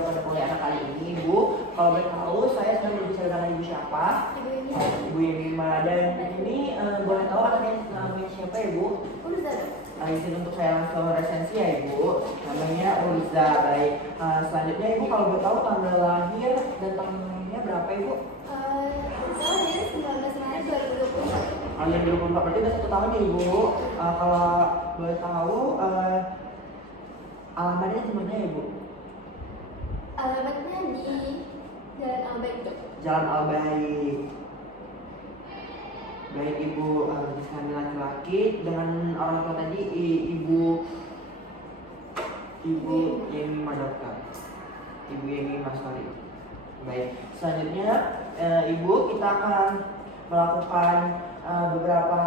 oleh anak kali ini, Ibu. Kalau boleh tahu, saya sedang berbicara dengan Ibu siapa? Ibu Yemima. Dan ini boleh tahu anaknya namanya siapa, Ibu? Urza. Izin untuk saya langsung resensi ya, Ibu. Namanya Urza. Baik. Selanjutnya, Ibu kalau boleh tahu tanggal lahir dan tahunnya berapa, Ibu? Lahir 19 Maret 2024. Yang 2024 berarti udah 1 tahun ya, Ibu. Kalau boleh tahu alamatnya di mana ya, Bu? Alamatnya di Jalan Albaik. Jalan Albaik. Baik, Ibu jenis kelamin laki-laki dengan orang tua tadi Ibu Yemima dokter. Ibu Yemima, sorry. Baik, selanjutnya Ibu kita akan melakukan beberapa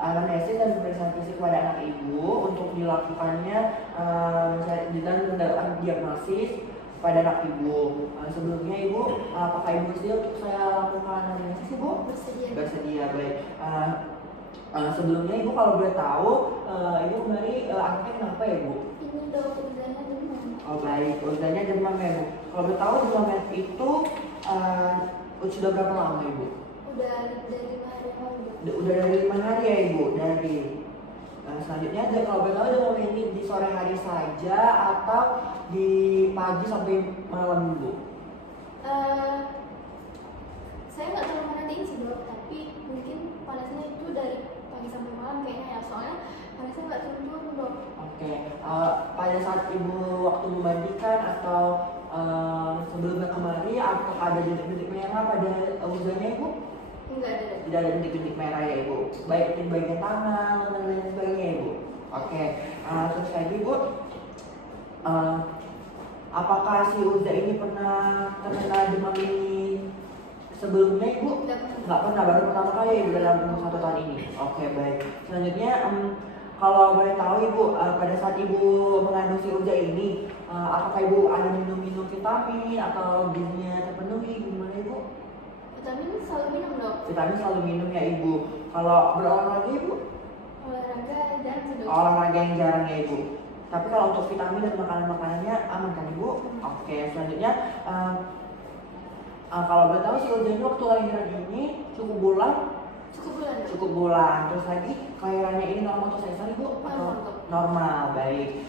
anamnesis dan pemeriksaan fisik kepada anak Ibu untuk dilakukannya dan mendapatkan diagnosis pada anak Ibu. Sebelumnya Ibu, apakah Ibu bersedia untuk saya lakukan anamnesis, Ibu? Bersedia, baik. Sebelumnya Ibu kalau boleh tahu, Ibu kembali anaknya kenapa ya, Bu? Ini dok, Urzanya demam. Oh baik, Urzanya demam ya, Bu. Kalau boleh tahu demam itu sudah berapa lama, Ibu? Udah dari 5 hari yang lalu. Udah dari 5 hari ya, Ibu? Dari selanjutnya kalau boleh tahu demam ini di sore hari saja atau di pagi sampai malam, Bu? Saya nggak terlalu merhatiin sih dok, tapi mungkin panasnya itu dari pagi sampai malam kayaknya ya, soalnya panasnya nggak turun-turun dok. Oke. Pada saat Ibu waktu memandikan atau sebelumnya kemari, apakah ada bintik-bintik merah pada Urzanya, Ibu? Enggak ada. Tidak ada bintik-bintik merah ya, Ibu. Baik di bagian tangan dan lain sebagainya, Ibu. Oke. Terus lagi, Bu, apakah si Urza ini pernah terkena demam ini sebelumnya, Ibu? Nggak pernah, baru pertama kali ya, Ibu, dalam 1 tahun ini. Oke, baik. Selanjutnya, kalau boleh tahu, Ibu, pada saat Ibu mengandung si Urza ini, apakah Ibu ada minum vitamin atau gizinya terpenuhi? Gimana, Ibu? Vitamin selalu minum dok. Vitamin selalu minum ya, Ibu. Kalau berolahraga, Ibu? Olahraga jarang sih dok. Olahraga yang jarang ya, Ibu. Tapi kalau untuk vitamin dan makanan-makanannya aman kan, Ibu? Oke, selanjutnya kalau boleh tahu si Urza ini waktu lahiran ini cukup bulan? Cukup bulan. Terus lagi kelahirannya ini normal atau sesar, Ibu? Normal, baik.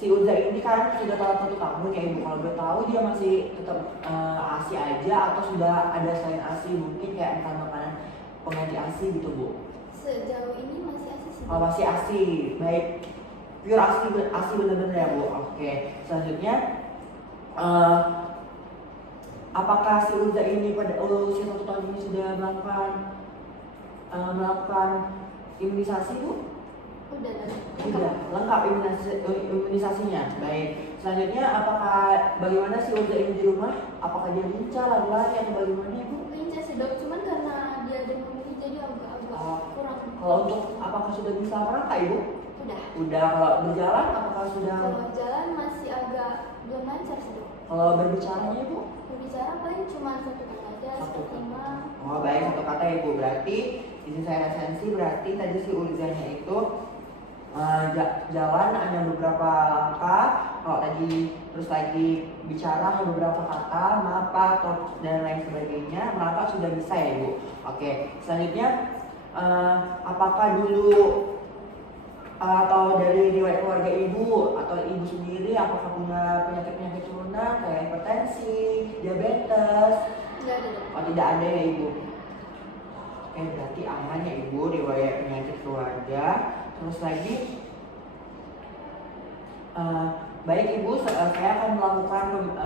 Si Urza ini kan sudah telat 1 tahun ya, Ibu. Kalau boleh tahu dia masih tetap ASI aja atau sudah ada selain ASI, mungkin kayak entah makanan pengganti ASI gitu, Bu? Sejauh ini masih ASI sih. Oh, masih ASI, baik. Pure ASI benar-benar ya, Bu. Oke. Selanjutnya apakah si Urza ini pada usia 1 tahun ini sudah melakukan imunisasi, Bu? Udah lengkap imunisasinya. Baik. Selanjutnya bagaimana si Urza ini di rumah? Apakah dia lincah, lari-lari atau bagaimana, Ibu? Lincah sih dok, cuman karena dia demam ini jadi agak kurang. Kalau untuk apakah sudah bisa merangkak, Ibu? Udah. Kalau berjalan apakah sudah? Kalau jalan masih agak belum lancar sih dok. Kalau berbicaranya, Ibu? Berbicara paling cuma 1 kata aja, 1 Oh baik, 1 kata, Ibu. Berarti izin saya resensi, berarti tadi si Urzanya itu jalan hanya beberapa langkah. Kalau tadi terus lagi bicara hanya beberapa kata, mapa atau dan lain sebagainya, melangkah sudah bisa ya, Ibu. Oke, selanjutnya apakah dulu atau dari riwayat keluarga Ibu atau Ibu sendiri apakah punya penyakit turunan kayak hipertensi, diabetes? Tidak ada dok. Oh, tidak ada ya, Ibu. Oke, berarti aman ya, Ibu, riwayat penyakit keluarga. Terus lagi baik, Ibu, saya akan melakukan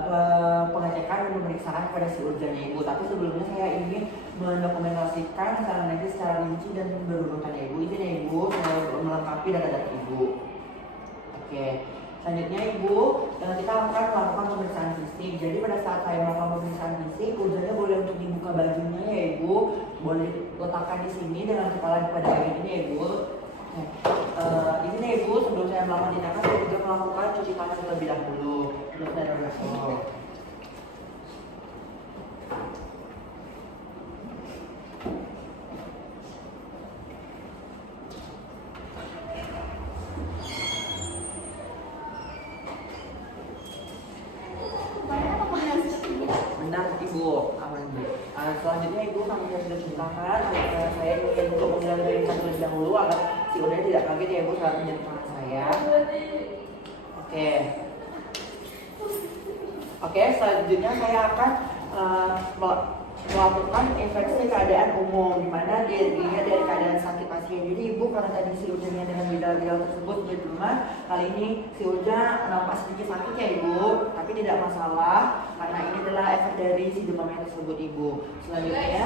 pengecekan dan pemeriksaan kepada si Urzanya, Ibu. Tapi sebelumnya saya ingin mendokumentasikan secara rinci dan berurutan ya, Ibu. Izin ya, Ibu, saya melengkapi data-data Ibu. Oke, selanjutnya, Ibu, kita akan melakukan pemeriksaan fisik. Jadi pada saat saya melakukan pemeriksaan fisik, Urzanya boleh untuk dibuka bajunya ya, Ibu. Boleh letakkan di sini dengan kepala pada bagian ini ya, Ibu. Ini nih, Ibu, sebelum saya melakukan tindakan, saya juga melakukan cuci tangan terlebih dahulu. Nah, selanjutnya ibu kami sudah cuci tangan. Saya ingin untuk menghilangkan terlebih dahulu agar si udara tidak kaget ya ibu saat menyentuh tangan saya. Oke. Oke, selanjutnya saya akan melakukan infeksi keadaan umum, di mana dilihat dari keadaan sakit pasien. Jadi ibu karena tadi si Ujanya dengan gejala-gejala tersebut berlemah, kali ini si Uja nampak sedikit sakit ya ibu, tapi tidak masalah karena ini adalah efek dari si demamnya tersebut ibu. Selanjutnya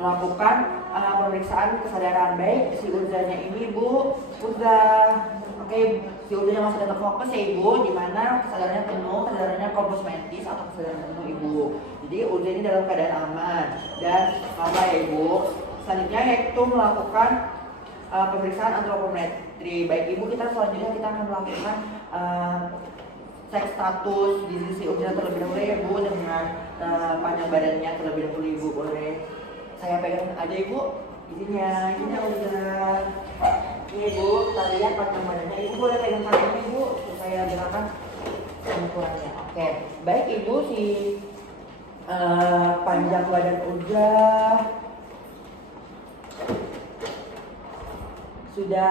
melakukan pemeriksaan kesadaran, baik si Ujanya ini ibu sudah si Ujanya masih tetap fokus ya ibu, di mana kesadarannya penuh, kesadarannya korpus mentis atau kesadaran penuh ibu. Jadi Uja ini dalam keadaan aman dan apa ya ibu. Selanjutnya yaitu melakukan pemeriksaan antropometri. Baik ibu, selanjutnya kita akan melakukan cek status gizi si Uja terlebih dahulu ya ibu, dengan panjang badannya terlebih dahulu ibu. Boleh saya pegang aja ibu gizinya udah. Ini ibu, kita lihat panjang badannya. Ibu boleh pegang kakinya ibu supaya gerakan ukurannya. Oke, baik ibu, si panjang badan udah sudah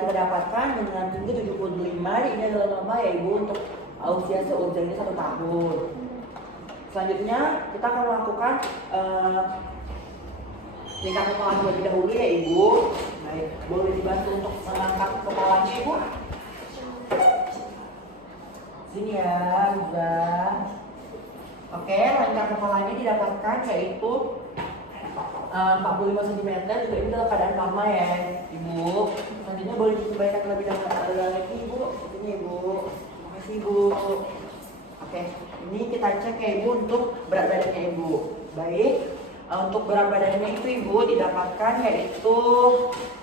kita dapatkan dengan tinggi 75. Ini adalah normal ya ibu untuk usia seusia ini 1 tahun. Selanjutnya kita akan melakukan tingkat kepala terlebih dahulu ya ibu. Baik, boleh dibantu untuk mengangkat kepalanya ibu. Sini ya, udah. Oke, lengkap kepalanya didapatkan yaitu 45 cm, juga ini dalam keadaan normal ya ibu. Selanjutnya boleh disesuaikan terlebih dahulu lagi ibu. Ini ibu, makasih ibu. Oke, ini kita cek ya ibu untuk berat badannya ibu. Baik, untuk berat badannya itu ibu didapatkan yaitu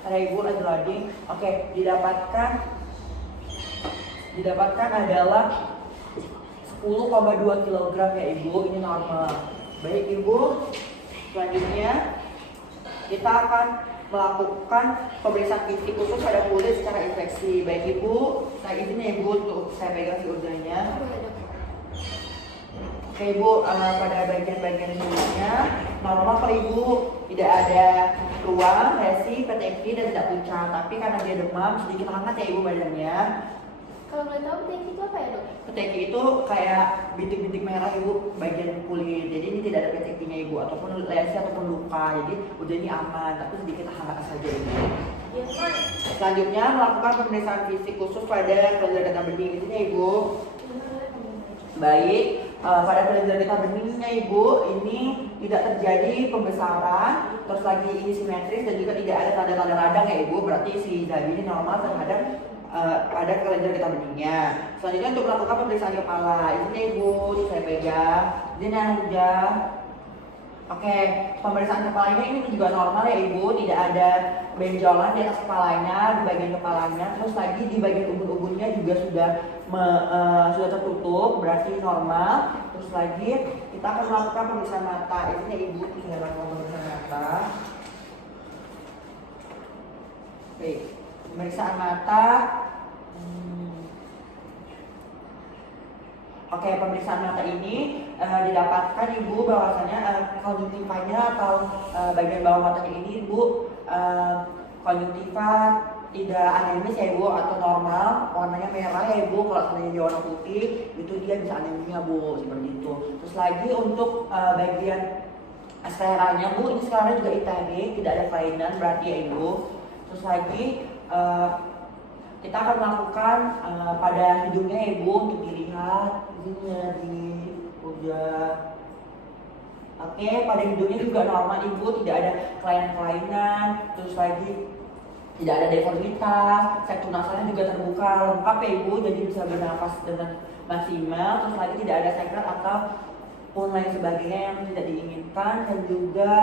ada ibu lagi loading. Oke, didapatkan adalah 10,2 kg ya ibu, ini normal. Baik ibu, selanjutnya kita akan melakukan pemeriksaan fisik khusus pada kulit secara infeksi. Baik ibu, saya izin ya ibu untuk saya pegang si udahnya. Oke ibu, pada bagian-bagian kulitnya normal kalau ibu, tidak ada ruang, resi, PTK dan tidak pucat. Tapi karena dia demam sedikit hangat ya ibu badannya. Kalau boleh tahu PTK itu apa ya dok? PTK itu kayak bintik-bintik merah ibu bagian kulit. Jadi ini tidak ada PTK-nya ibu, ataupun lesi ataupun luka. Jadi udah ini aman, tapi sedikit hangat saja ibu. Selanjutnya melakukan pemeriksaan fisik khusus pada kelenjar getah bening ini ya ibu. Baik, pada kelenjar getah beningnya ibu ini tidak terjadi pembesaran, terus lagi ini simetris dan juga tidak ada tanda-tanda radang ya ibu. Berarti si Zabi ini normal terhadap pada kelenjar getah beningnya. Selanjutnya untuk melakukan pemeriksaan kepala, ini ibu saya pegang, ini yang udah. Oke, pemeriksaan kepalanya ini juga normal ya ibu, tidak ada benjolan di atas kepalanya, di bagian kepalanya, terus lagi di bagian ubun-ubunnya juga sudah tertutup, berarti normal. Terus lagi kita akan melakukan pemeriksaan mata, ini ya ibu, saya lakukan pemeriksaan mata. Oke, pemeriksaan mata. Oke, pemeriksaan mata ini didapatkan ibu bahwasanya konjungtivanya atau bagian bawah matanya ini ibu konjungtiva tidak anemis ya ibu, atau normal, warnanya merah ya ibu. Kalau seandainya dia warna putih itu dia bisa anemia bu, seperti itu. Terus lagi untuk bagian skleranya bu, ini skleranya juga italic, tidak ada kelainan berarti ya ibu. Terus lagi kita akan melakukan pada hidungnya ya ibu untuk dilihat hidungnya di udah. Oke, pada hidungnya juga normal ibu, tidak ada kelainan-kelainan. Terus lagi tidak ada deformitas, sektor nasalnya juga terbuka lengkap ya ibu, jadi bisa bernafas dengan maksimal. Terus lagi tidak ada sekret atau pun lain sebagainya yang tidak diinginkan, dan juga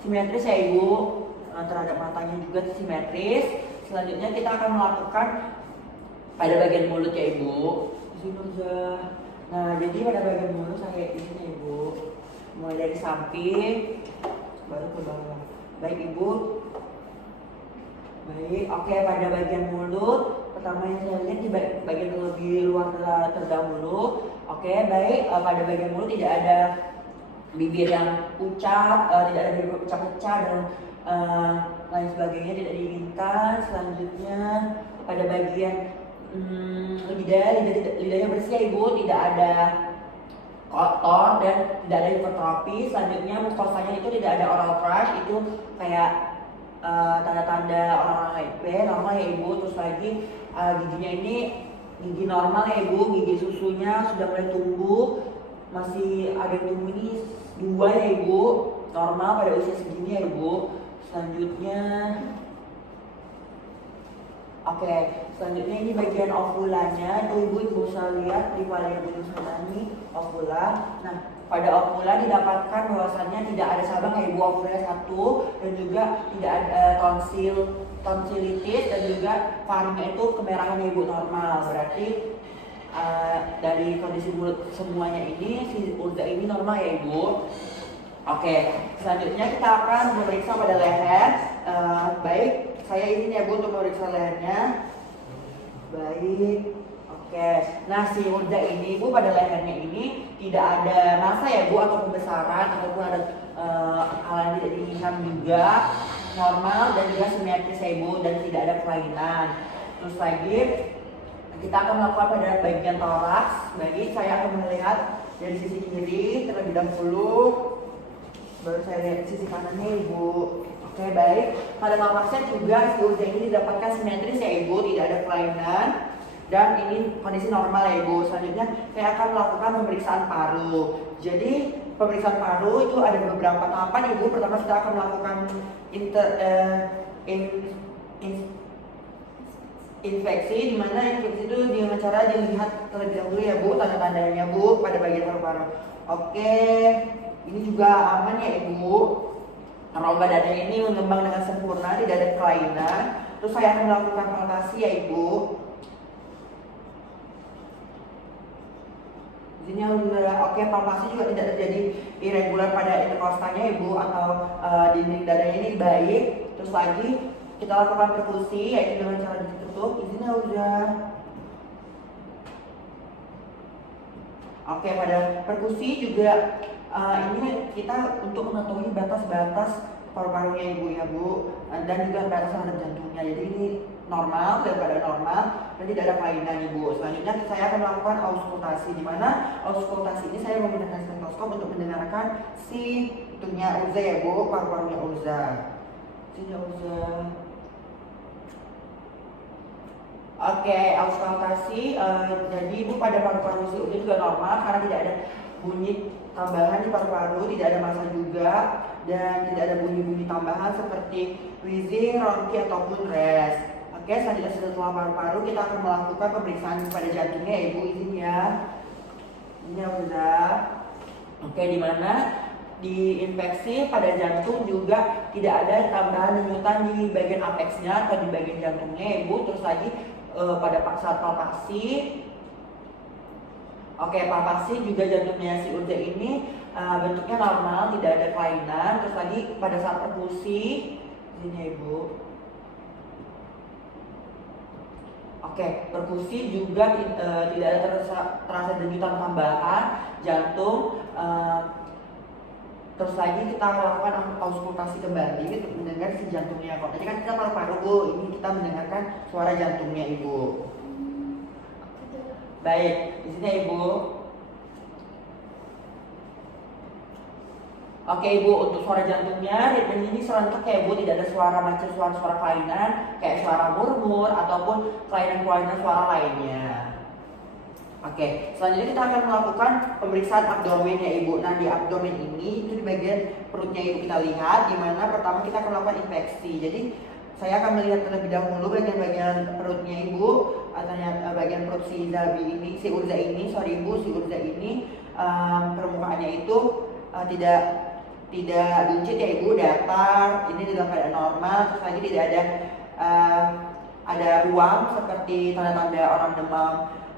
simetris ya ibu, terhadap matanya juga simetris. Selanjutnya kita akan melakukan pada bagian mulut ya ibu. Di sini aja. Nah, jadi pada bagian mulut saya ini ibu, mulai dari samping baru ke bawah. Baik ibu. Baik, oke, pada bagian mulut pertama yang saya lihat di bagian lebih luar terdahulu. Oke, baik, pada bagian mulut tidak ada bibir yang pucat, tidak ada bibir pecah-pecah dan lain sebagainya tidak diinginkan. Selanjutnya pada bagian lidahnya bersih ya ibu, tidak ada kotor dan tidak ada hipertrofi. Selanjutnya mukosanya itu tidak ada oral thrush, itu kayak tanda-tanda orang-orang HIV normal ya ibu. Terus lagi giginya ini gigi normal ya ibu, gigi susunya sudah mulai tumbuh, masih ada yang tumbuh ini 2 ya ibu, normal pada usia segini ya ibu. Selanjutnya selanjutnya ini bagian ovulanya, itu ibu bisa lihat di paling ujung sana nih ovula. Nah, pada ovula didapatkan bahwasannya tidak ada cabang ya ibu, ovula 1, dan juga tidak ada tonsilitis dan juga faringnya itu kemerahan ya ibu, normal. Berarti dari kondisi mulut semuanya ini si Urza ini normal ya ibu. Selanjutnya kita akan memeriksa pada leher. Baik, saya izin ya bu untuk memeriksa lehernya. Baik, nah si Urza ini bu pada lehernya ini tidak ada massa ya bu, atau pembesaran ataupun ada hal yang tidak diinginkan juga, normal dan juga simetris ya bu, dan tidak ada kelainan. Terus lagi kita akan melakukan pada bagian toraks. Baik, saya akan melihat dari sisi kiri terlebih dahulu, baru saya lihat sisi kanannya ibu. Baik, pada toraksnya juga si Urza ini didapatkan simetris ya ibu, tidak ada kelainan dan ini kondisi normal ya ibu. Selanjutnya saya akan melakukan pemeriksaan paru. Jadi pemeriksaan paru itu ada beberapa tahapan ibu. Pertama kita akan melakukan infeksi, di mana infeksi itu dengan cara dilihat terlebih dahulu ya bu, tanda-tandanya bu pada bagian paru-paru. Ini juga aman ya ibu. Rongga dada ini mengembang dengan sempurna, tidak ada kelainan. Terus saya akan melakukan palpasi ya ibu. Ini udah palpasi juga tidak terjadi irregular pada interkostalnya ibu, atau dinding dadanya ini baik. Terus lagi kita lakukan perkusi yaitu dengan cara ditutup. Izinnya udah. Pada perkusi juga ini kita untuk mengetahui batas-batas paru-parunya ibu ya bu, dan juga batas terhadap jantungnya. Jadi ini normal, daripada normal dan tidak ada kelainan ibu. Selanjutnya saya akan melakukan auskultasi, di mana auskultasi ini saya menggunakan stetoskop untuk mendengarkan si itunya Urza ya bu, paru-parunya Urza. Auskultasi. Jadi ibu pada paru-paru si Urza juga normal karena tidak ada bunyi tambahan di paru-paru, tidak ada massa juga, dan tidak ada bunyi-bunyi tambahan seperti wheezing, ronki ataupun rest. Selanjutnya setelah paru-paru kita akan melakukan pemeriksaan pada jantungnya ya ibu, izin ya. Ini udah. Di mana di infeksi pada jantung juga tidak ada tambahan denyutan di bagian apexnya atau di bagian jantungnya ya ibu. Terus lagi pada saat palpasi, palpasi juga jantungnya si Urza ini bentuknya normal, tidak ada kelainan. Terus lagi pada saat perkusi, ini ya ibu. Perkusi juga tidak ada terasa denyutan tambahan jantung. Terus lagi kita lakukan auskultasi kembali untuk mendengar si jantungnya. Tadi kan kita paru-paru bu, ini kita mendengarkan suara jantungnya ibu. Baik, di sini ibu. Ibu, untuk suara jantungnya ritmenya ini serentak ya ibu, tidak ada suara macam suara-suara kelainan kayak suara murmur ataupun kelainan-kelainan suara lainnya. Selanjutnya kita akan melakukan pemeriksaan abdomen ya ibu. Nah di abdomen ini itu di bagian perutnya ibu kita lihat, di mana pertama kita akan melakukan infeksi. Jadi saya akan melihat terlebih dahulu bagian-bagian perutnya ibu, atau bagian perut si Urza ini, permukaannya itu tidak buncit ya ibu, datar, ini dalam keadaan normal. Terus lagi tidak ada ruam seperti tanda-tanda orang demam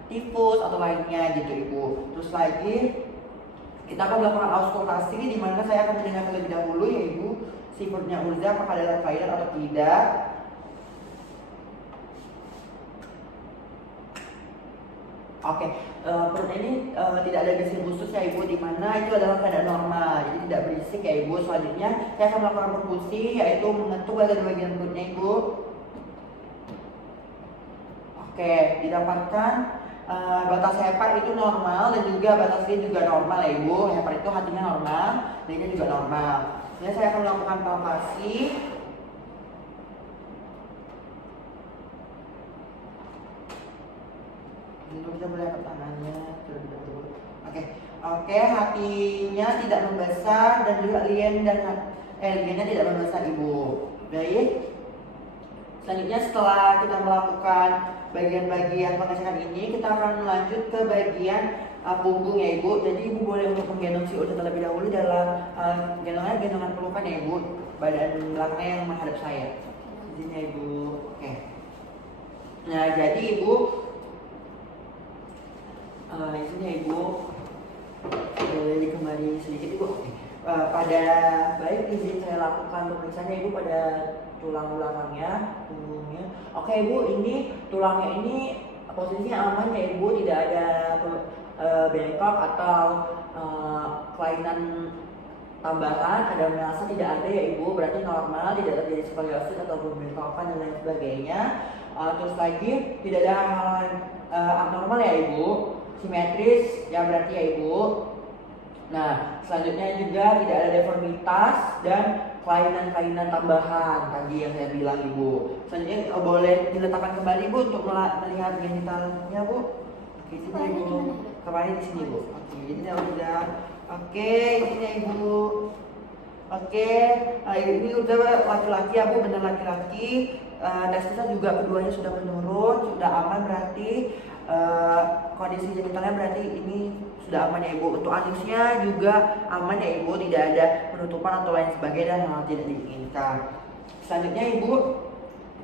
tifus atau lainnya gitu ibu. Terus lagi kita akan melakukan auskultasi, di mana saya akan mendengar terlebih dahulu ya ibu si perutnya Urza apakah ada kelainan atau tidak. Perut ini tidak ada gesil khusus ya ibu, di mana itu adalah keadaan normal. Jadi fisik ya ibu. Selanjutnya saya akan melakukan perkusi, yaitu mengetuk bagian perutnya ibu. Oke, didapatkan batas hepat itu normal dan juga batas dia juga normal ya ibu. Hepat itu hatinya normal, dia juga normal. Jadi saya akan melakukan palpasi. Kita melihat ke tangannya terlebih dahulu. Oke, hatinya tidak membesar dan juga liennya tidak membesar ibu. Baik. Selanjutnya setelah kita melakukan bagian-bagian pengecekan ini, kita akan lanjut ke bagian punggung ya ibu. Jadi ibu boleh untuk menggendong si Ulda terlebih dahulu dalam gendongan pelukan ya ibu. Badan belakangnya yang menghadap saya. Sini ya ibu. Oke. Nah jadi ibu, sini ya ibu. Boleh dikembali sedikit ibu. Pada baik izin saya lakukan pemeriksaan ibu pada tulang belakangnya, punggungnya. Oke ibu, ini tulangnya ini posisinya aman ya ibu, tidak ada bengkok atau kelainan tambahan, ada melasa tidak ada ya ibu, berarti normal, tidak terjadi skoliosis atau pembengkokan dan lain sebagainya. Terus lagi tidak ada hal abnormal ya ibu, simetris ya berarti ya ibu. Nah selanjutnya juga tidak ada deformitas dan kelainan tambahan tadi yang saya bilang ibu. Selanjutnya boleh diletakkan kembali ibu untuk melihat genitalnya bu. Oke sini ibu, kembali di sini bu. Oke ini udah. Oke ini ibu. Oke ini udah laki-laki ya bu, benar laki-laki. Testisnya juga keduanya sudah menurun, sudah aman berarti. Kondisi genitalnya berarti ini sudah aman ya ibu. Untuk anusnya juga aman ya ibu, tidak ada penutupan atau lain sebagainya dan hal tidak diinginkan. Selanjutnya ibu,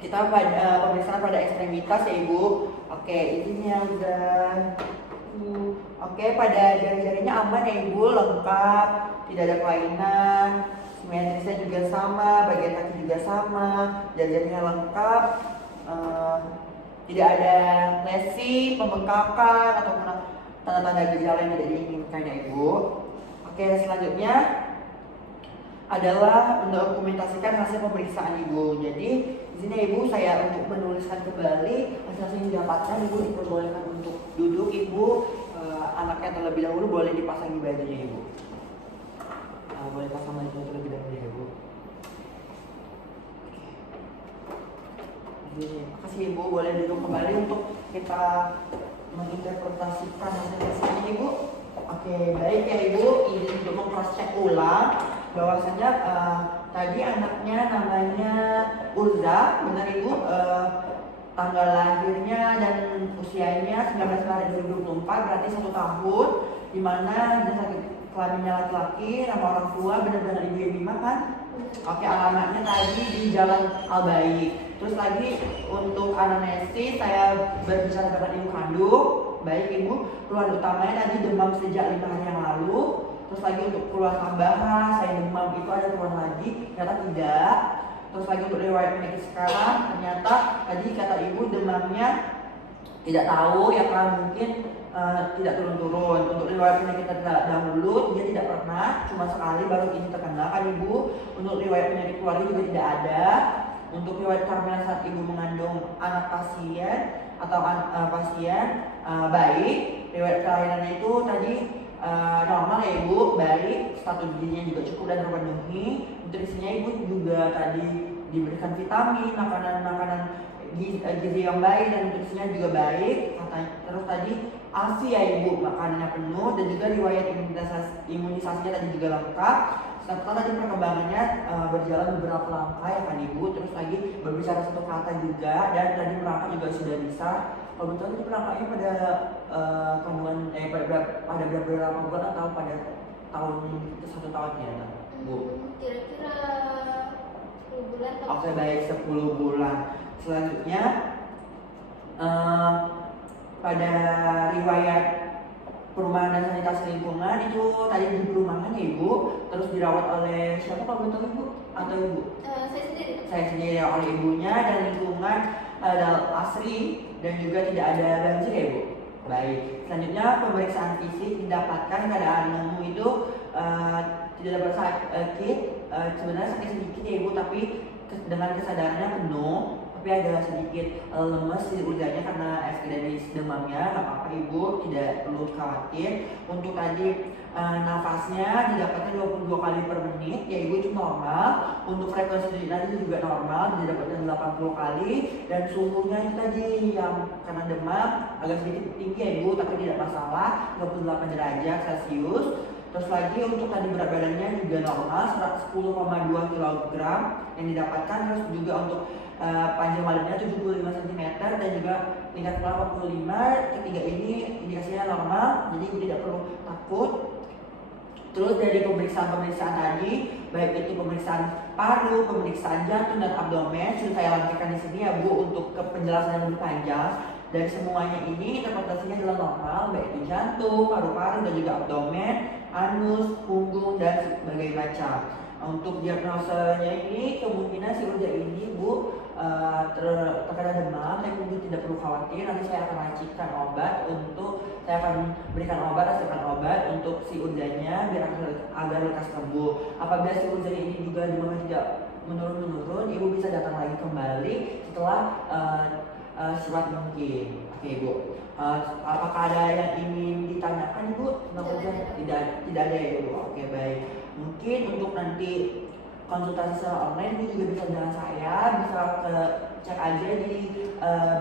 kita pada pemeriksaan pada ekstremitas ya ibu. Oke ini yang udah. Oke pada jari-jarinya aman ya ibu, lengkap, tidak ada kelainan. Simetrisnya juga sama, bagian kaki juga sama, jari-jarinya lengkap. Tidak ada lesi, pembengkakan ataupun tanda-tanda gejala yang tidak diinginkan ya ibu. Oke selanjutnya adalah mendokumentasikan hasil pemeriksaan ibu. Jadi di sini ibu saya untuk menuliskan kembali hasil yang didapatkan, ibu diperbolehkan untuk duduk ibu. Anaknya terlebih dahulu boleh dipasangi bajunya ibu. Boleh pasang bajunya terlebih dahulu ya ibu. Makasih ibu, boleh duduk kembali untuk kita menginterpretasikan hasil-hasilnya ibu. Oke baik ya ibu, ini untuk meng-cross check ulang bahwasanya tadi anaknya namanya Ulda, benar ibu, tanggal lahirnya dan usianya 19 Maret 2024, berarti 1 tahun, dimana dia sakit kelaminnya laki-laki, nama orang tua benar-benar ibu yang Bima kan? Oke, alamatnya tadi di Jalan Al-Baik. Terus lagi untuk anamnesis saya berbicara dengan ibu kandung. Baik ibu, keluhan utamanya tadi demam sejak 5 hari yang lalu. Terus lagi untuk keluhan tambahan, saya demam itu ada keluhan lagi, ternyata tidak. Terus lagi untuk riwayat penyakit sekarang, ternyata tadi kata ibu demamnya tidak tahu ya kan, mungkin tidak turun-turun. Untuk riwayat penyakit terdahulu dia tidak pernah, cuma sekali baru ini terkena kan ibu. Untuk riwayat penyakit keluarga juga tidak ada. Untuk riwayat kehamilan saat ibu mengandung anak pasien atau pasien baik, riwayat kelahirannya itu tadi normal ya ibu, baik, status gizinya juga cukup dan terpenuhi. Nutrisinya ibu juga tadi diberikan vitamin, makanan gizi yang baik dan nutrisinya juga baik. Terus tadi ASI ya ibu, makanannya penuh dan juga riwayat imunisasinya tadi juga lengkap. Serta tadi perkembangannya berjalan beberapa langkah ya kan ibu. Terus lagi berbicara satu kata juga dan tadi merangkak juga sudah bisa. Kalau betul itu perangkaknya pada kandungan pada beberapa bulan atau pada tahun itu 1 tahunnya bu? Kira-kira 10 bulan. Oke baik, 10 bulan. Selanjutnya pada riwayat perumahan dan sanitasi lingkungan itu tadi di perumahan ya ibu, terus dirawat oleh siapa kalau betul ibu atau ibu? Saya sendiri ya, oleh ibunya, dan lingkungan adalah asri dan juga tidak ada banjir ya ibu. Baik, selanjutnya pemeriksaan fisik didapatkan keadaan lemu itu tidak dapat sakit, sebenarnya sakit sedikit ya ibu, tapi dengan kesadarannya penuh, tapi agak sedikit lemes di udaranya karena epidermis demamnya. Nggak apa-apa ibu, tidak perlu khawatir. Untuk tadi nafasnya didapatkan 22 kali per menit ya ibu, itu normal. Untuk frekuensi tadi juga normal, didapatkan 80 kali. Dan suhunya itu tadi yang karena demam agak sedikit tinggi ya ibu, tapi tidak masalah, 28 derajat Celcius. Terus lagi untuk tadi berat badannya juga normal, 10,2 kg yang didapatkan. Terus juga untuk panjang badannya 75 cm dan juga tingkat kepala 45. Ketiga ini indikasinya normal, jadi ibu tidak perlu takut. Terus dari pemeriksaan tadi, baik itu pemeriksaan paru, pemeriksaan jantung dan abdomen, sudah saya lampirkan di sini ya Bu untuk penjelasan yang lebih panjang. Dari semuanya ini interpretasinya adalah normal, baik itu jantung, paru-paru dan juga abdomen, anus, punggung dan berbagai macam. Untuk diagnosanya ini kemungkinan si Urja ini Bu terkena demam, tapi mungkin tidak perlu khawatir. Nanti saya akan racikan obat saya akan berikan racikan obat untuk si Urjanya biar agar lekas sembuh. Apabila si Urja ini juga demamnya tidak menurun, ibu bisa datang lagi kembali setelah secepat mungkin. Oke ibu, apakah ada yang ingin ditanyakan ibu? Tidak ada ya ibu. Oke baik. Mungkin untuk nanti konsultasi secara online ibu juga bisa dengan saya, bisa cek aja di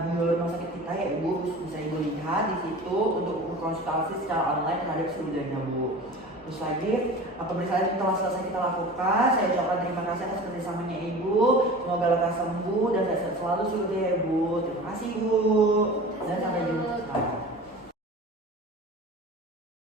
bio rumah sakit kita ya ibu, bisa ibu lihat di situ untuk konsultasi secara online terhadap si Urjanya bu. Terus lagi pemeriksaan yang telah selesai kita lakukan, saya ucapkan terima kasih atas kerjasamanya ibu. Semoga lekas sembuh dan sehat selalu si Urja ya bu. Terima kasih ibu dan sampai jumpa.